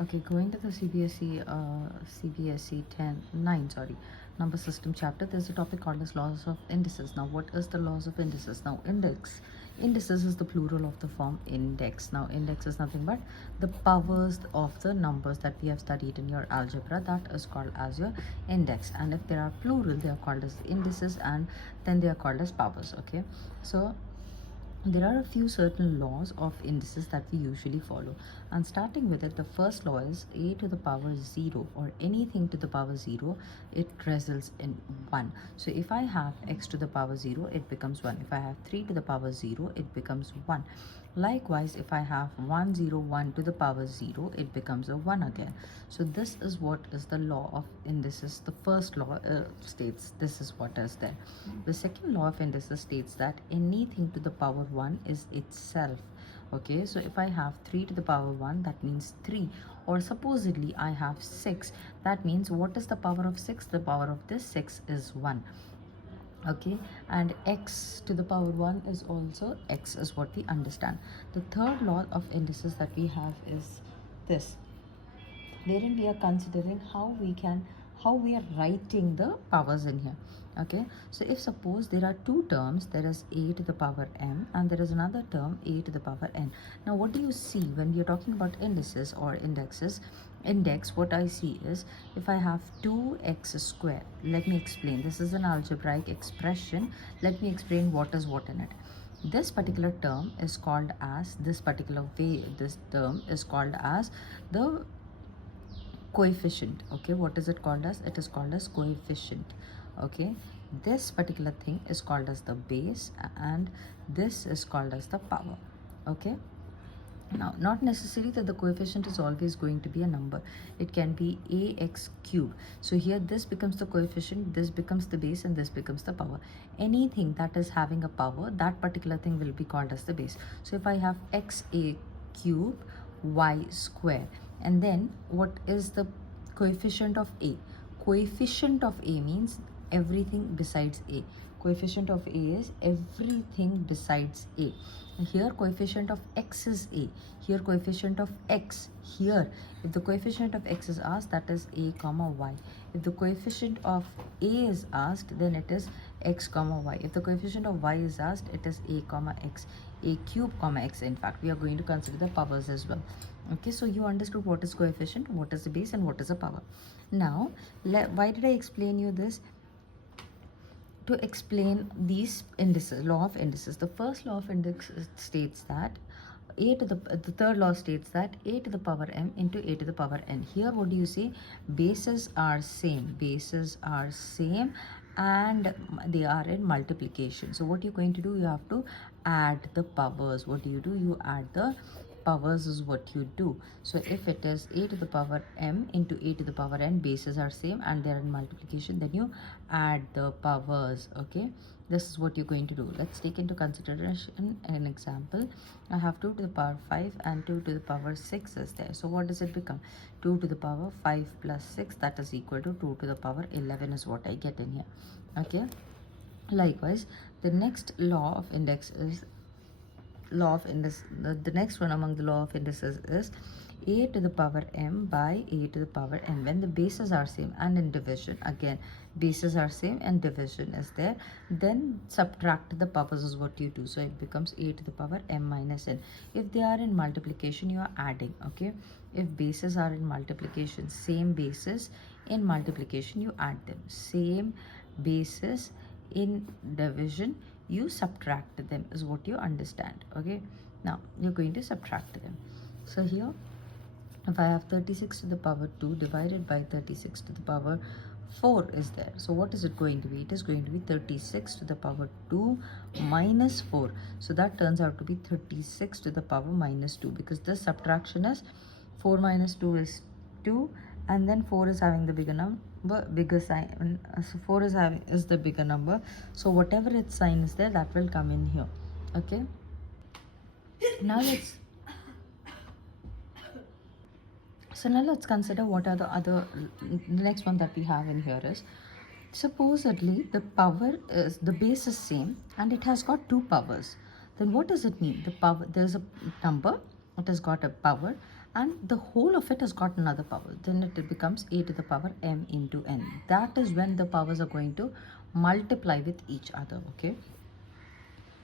Okay, going to the CBSE 9, sorry, number system chapter, there's a topic called as laws of indices. Now, what is the laws of indices? Now, indices is the plural of the form index. Now, index is nothing but the powers of the numbers that we have studied in your algebra. That is called as your index. And if there are plural, they are called as indices, and then they are called as powers. Okay, so there are a few certain laws of indices that we usually follow, and starting with it, the first law is a to the power 0 or anything to the power 0, it results in 1. So if I have x to the power 0, it becomes 1. If I have 3 to the power 0, it becomes 1. Likewise, if I have 101 to the power 0, it becomes a 1 again. So this is what is the law of indices. The first law states this is what is there. The second law of indices states that anything to the power 1 is itself. Okay, so if I have 3 to the power 1, that means 3. Or supposedly I have 6, that means what is the power of 6? The power of this 6 is 1. Okay, and x to the power 1 is also x, is what we understand. The third law of indices that we have is this, wherein we are considering how we are writing the powers in here. Okay, so if suppose there are two terms, there is a to the power m and there is another term a to the power n. Now what do you see when we are talking about indices or indexes? Index, what I see is, if I have 2x square, let me explain, this is an algebraic expression, let me explain what is what in it. This particular term is called as, this particular way, this term is called as the coefficient. Okay, what is it called as? It is called as coefficient. Okay, this particular thing is called as the base and this is called as the power. Okay, now not necessarily that the coefficient is always going to be a number, it can be ax cube. So here this becomes the coefficient, this becomes the base, and this becomes the power. Anything that is having a power, that particular thing will be called as the base. So if I have xa cube y square, and then what is the coefficient of a? Coefficient of a means everything besides a. Coefficient of a is everything besides a. Here coefficient of x is a, here coefficient of x, here if the coefficient of x is asked, that is a comma y. If the coefficient of a is asked, then it is x comma y. If the coefficient of y is asked, it is a comma x, a cube comma x. In fact, we are going to consider the powers as well. Okay, so you understood what is coefficient, what is the base, and what is the power. Now why did I explain you this? To explain these indices, law of indices. The first law of indices states that the third law states that a to the power m into a to the power n. Here what do you see? Bases are same, and they are in multiplication. So what you're going to do, you have to add the powers. What do? You add the powers is what you do. So if it is a to the power m into a to the power n, bases are same and they are in multiplication, then you add the powers. Okay, this is what you're going to do. Let's take into consideration an example. I have 2 to the power 5 and 2 to the power 6 is there. So what does it become? 2 to the power 5 plus 6, that is equal to 2 to the power 11 is what I get in here. Okay, likewise the next law of index is law of indices. The next one among the law of indices is a to the power m by a to the power n. When the bases are same and in division, again bases are same and division is there, then subtract the powers is what you do. So it becomes a to the power m minus n. If they are in multiplication, you are adding. Okay, if bases are in multiplication, same bases in multiplication, you add them. Same bases in division, you subtract them is what you understand. Okay, now you're going to subtract them. So here if I have 36 to the power 2 divided by 36 to the power 4 is there, so what is it going to be? It is going to be 36 to the power 2 minus 4. So that turns out to be 36 to the power minus 2, because this subtraction is 4 minus 2 is 2, and then 4 is having the bigger sign. So 4 is the bigger number, so whatever its sign is there, that will come in here. Okay, now let's consider what are the next one that we have in here is, supposedly the base is same and it has got two powers. Then what does it mean? The power, there's a number, it has got a power, and the whole of it has got another power, then it becomes a to the power m into n. That is when the powers are going to multiply with each other. Okay,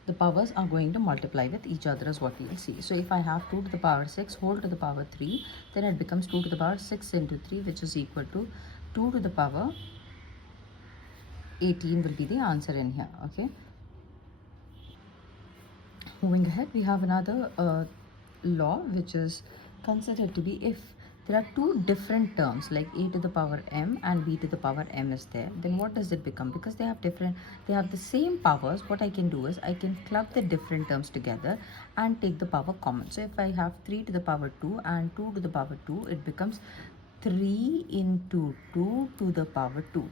the powers are going to multiply with each other is what we will see. So if I have 2 to the power 6 whole to the power 3, then it becomes 2 to the power 6 into 3, which is equal to 2 to the power 18 will be the answer in here. Okay, moving ahead, we have another law which is considered to be, if there are two different terms like a to the power m and b to the power m is there, then what does it become? Because they have the same powers, what I can do is I can club the different terms together and take the power common. So if I have 3 to the power 2 and 2 to the power 2, it becomes 3 into 2 to the power 2.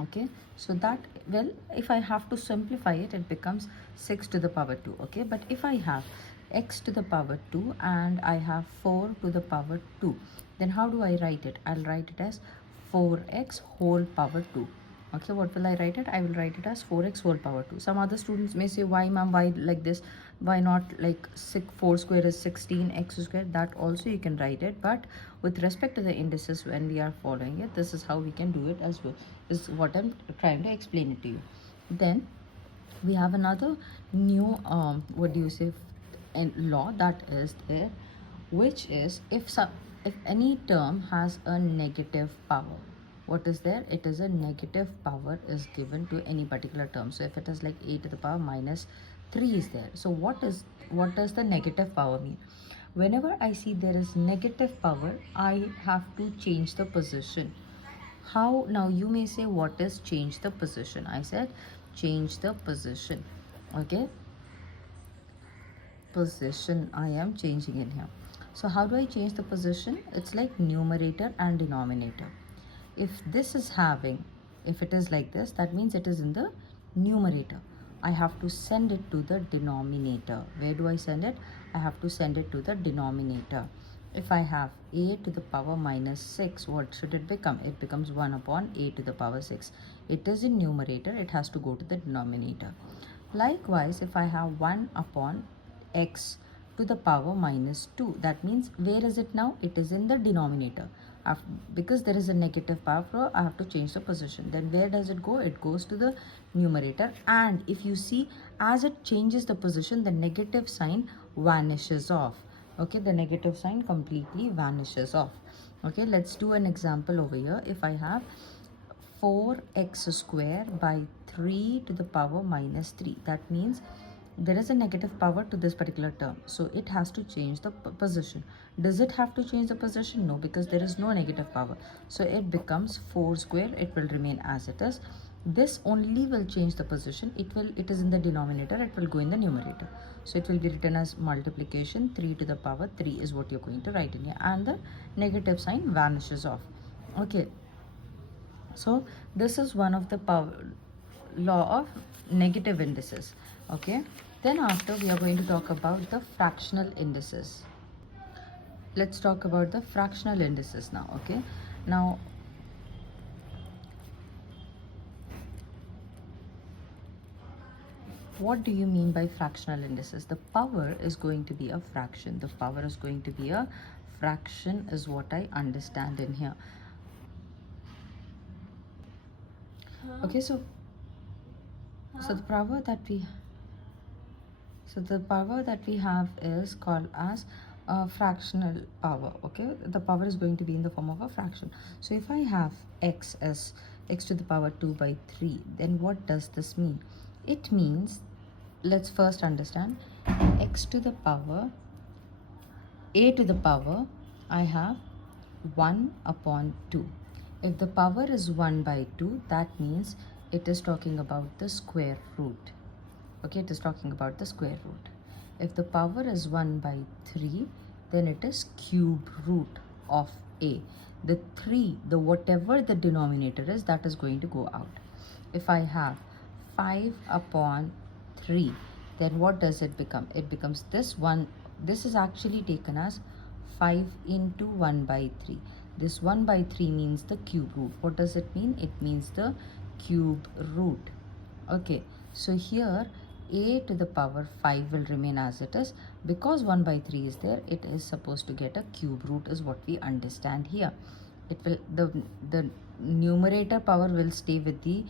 Okay, so that, well, if I have to simplify it, it becomes 6 to the power 2. Okay, but if I have x to the power 2 and I have 4 to the power 2, then how do I write it? I'll write it as 4x whole power 2. Okay, what will I write it? I will write it as 4x whole power 2. Some other students may say, why ma'am, why like this, why not like 4 square is 16, x square? That also you can write it, but with respect to the indices, when we are following it, this is how we can do it as well, is what I'm trying to explain it to you. Then we have another new what do you say, law that is there, which is if any term has a negative power, what is there? It is a negative power is given to any particular term. So if it is like a to the power minus 3 is there, so what does the negative power mean? Whenever I see there is negative power, I have to change the position. How? Now you may say, what is change the position? I said change the position. Okay, position I am changing in here. So how do I change the position? It's like numerator and denominator. If this is having, if it is like this, that means it is in the numerator. I have to send it to the denominator. Where do I send it? I have to send it to the denominator. If I have a to the power minus 6, what should it become? It becomes 1 upon a to the power 6. It is in numerator, it has to go to the denominator. Likewise, if I have 1 upon x to the power minus 2, that means where is it now? It is in the denominator. Because there is a negative power flow, I have to change the position. Then where does it go? It goes to the numerator. And if you see, as it changes the position, the negative sign vanishes off. Okay, the negative sign completely vanishes off. Okay, let's do an example over here. If I have 4x square by 3 to the power minus 3, that means there is a negative power to this particular term, so it has to change the position. Does it have to change the position? No, because there is no negative power, so it becomes 4 square. It will remain as it is. This only will change the position. It is in the denominator, it will go in the numerator, so it will be written as multiplication 3 to the power 3 is what you're going to write in here, and the negative sign vanishes off. Okay, so this is one of the law of negative indices. Okay, then after we are going to talk about the fractional indices. Let's talk about the fractional indices now. Okay, now what do you mean by fractional indices? The power is going to be a fraction. The power is going to be a fraction is what I understand in here. Okay, so the power that we have is called as a fractional power. Okay, the power is going to be in the form of a fraction. So if I have x as x to the power 2 by 3, then what does this mean? It means, let's first understand, x to the power, a to the power, I have 1 upon 2. If the power is 1 by 2, that means it is talking about the square root. Okay, it is talking about the square root. If the power is 1 by 3, then it is cube root of a. The 3, the whatever the denominator is, that is going to go out. If I have 5 upon 3, then what does it become? It becomes this one. This is actually taken as 5 into 1 by 3. This 1 by 3 means the cube root. What does it mean? It means the cube root. Okay, so here a to the power 5 will remain as it is. Because 1 by 3 is there, it is supposed to get a cube root is what we understand here. It will, the numerator power will stay with the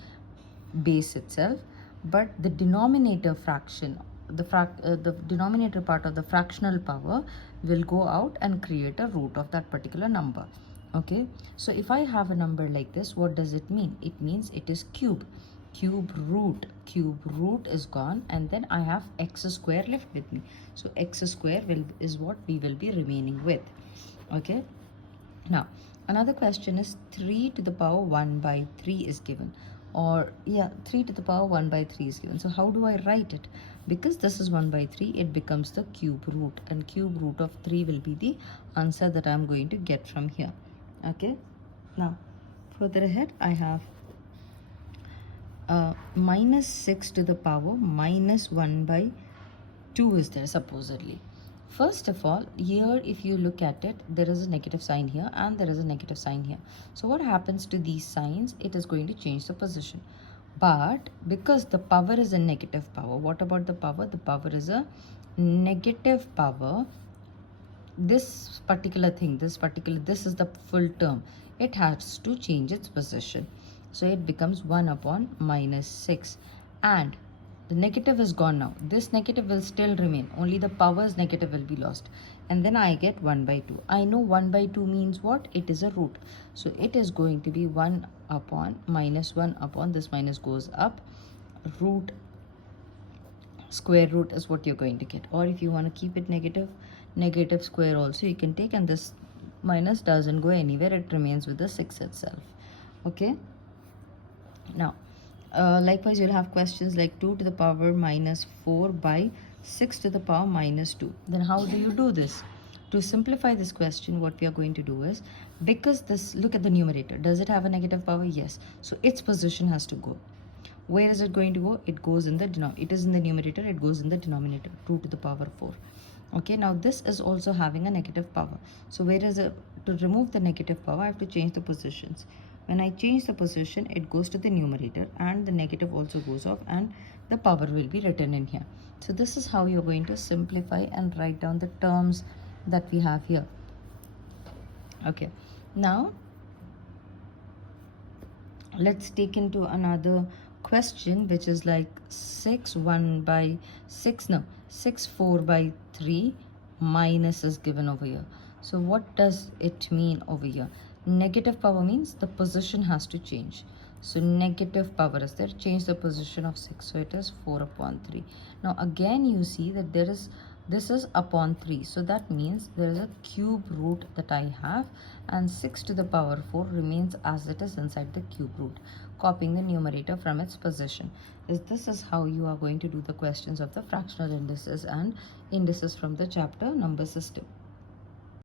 base itself, but the denominator fraction, the denominator part of the fractional power will go out and create a root of that particular number. Okay, so if I have a number like this, what does it mean? It means it is cube root is gone, and then I have x square left with me. So x square is what we will be remaining with. Okay, now another question is 3 to the power 1 by 3 is given, or yeah, 3 to the power 1 by 3 is given. So how do I write it? Because this is 1 by 3, it becomes the cube root, and cube root of 3 will be the answer that I'm going to get from here. Okay, now further ahead I have minus 6 to the power minus 1 by 2 is there supposedly. First of all, here if you look at it, there is a negative sign here and there is a negative sign here. So what happens to these signs? It is going to change the position. But because the power is a negative power, what about the power? The power is a negative power. This particular thing, this is the full term. It has to change its position. So it becomes 1 upon minus 6. And the negative is gone now. This negative will still remain. Only the power's negative will be lost. And then I get 1 by 2. I know 1 by 2 means what? It is a root. So it is going to be 1 upon minus 1 upon this minus goes up. Root square root is what you're going to get. Or if you want to keep it negative square also you can take, and this minus doesn't go anywhere. It remains with the 6 itself. Okay. Now, likewise, you'll have questions like 2 to the power minus 4 by 6 to the power minus 2. Then how do you do this? To simplify this question, what we are going to do is, because this, look at the numerator. Does it have a negative power? Yes. So its position has to go. Where is it going to go? It goes in the denominator. It is in the numerator. It goes in the denominator. 2 to the power 4. Okay. Now this is also having a negative power. So where is it? To remove the negative power, I have to change the positions. When I change the position, it goes to the numerator and the negative also goes off, and the power will be written in here. So this is how you're going to simplify and write down the terms that we have here. Okay, now let's take into another question, which is like 6 4 by 3 minus is given over here. So what does it mean over here? Negative power means the position has to change. So negative power is there, change the position of 6. So it is 4 upon 3. Now again you see that this is upon 3. So that means there is a cube root that I have, and 6 to the power 4 remains as it is inside the cube root, copying the numerator from its position. This is how you are going to do the questions of the fractional indices and indices from the chapter number system.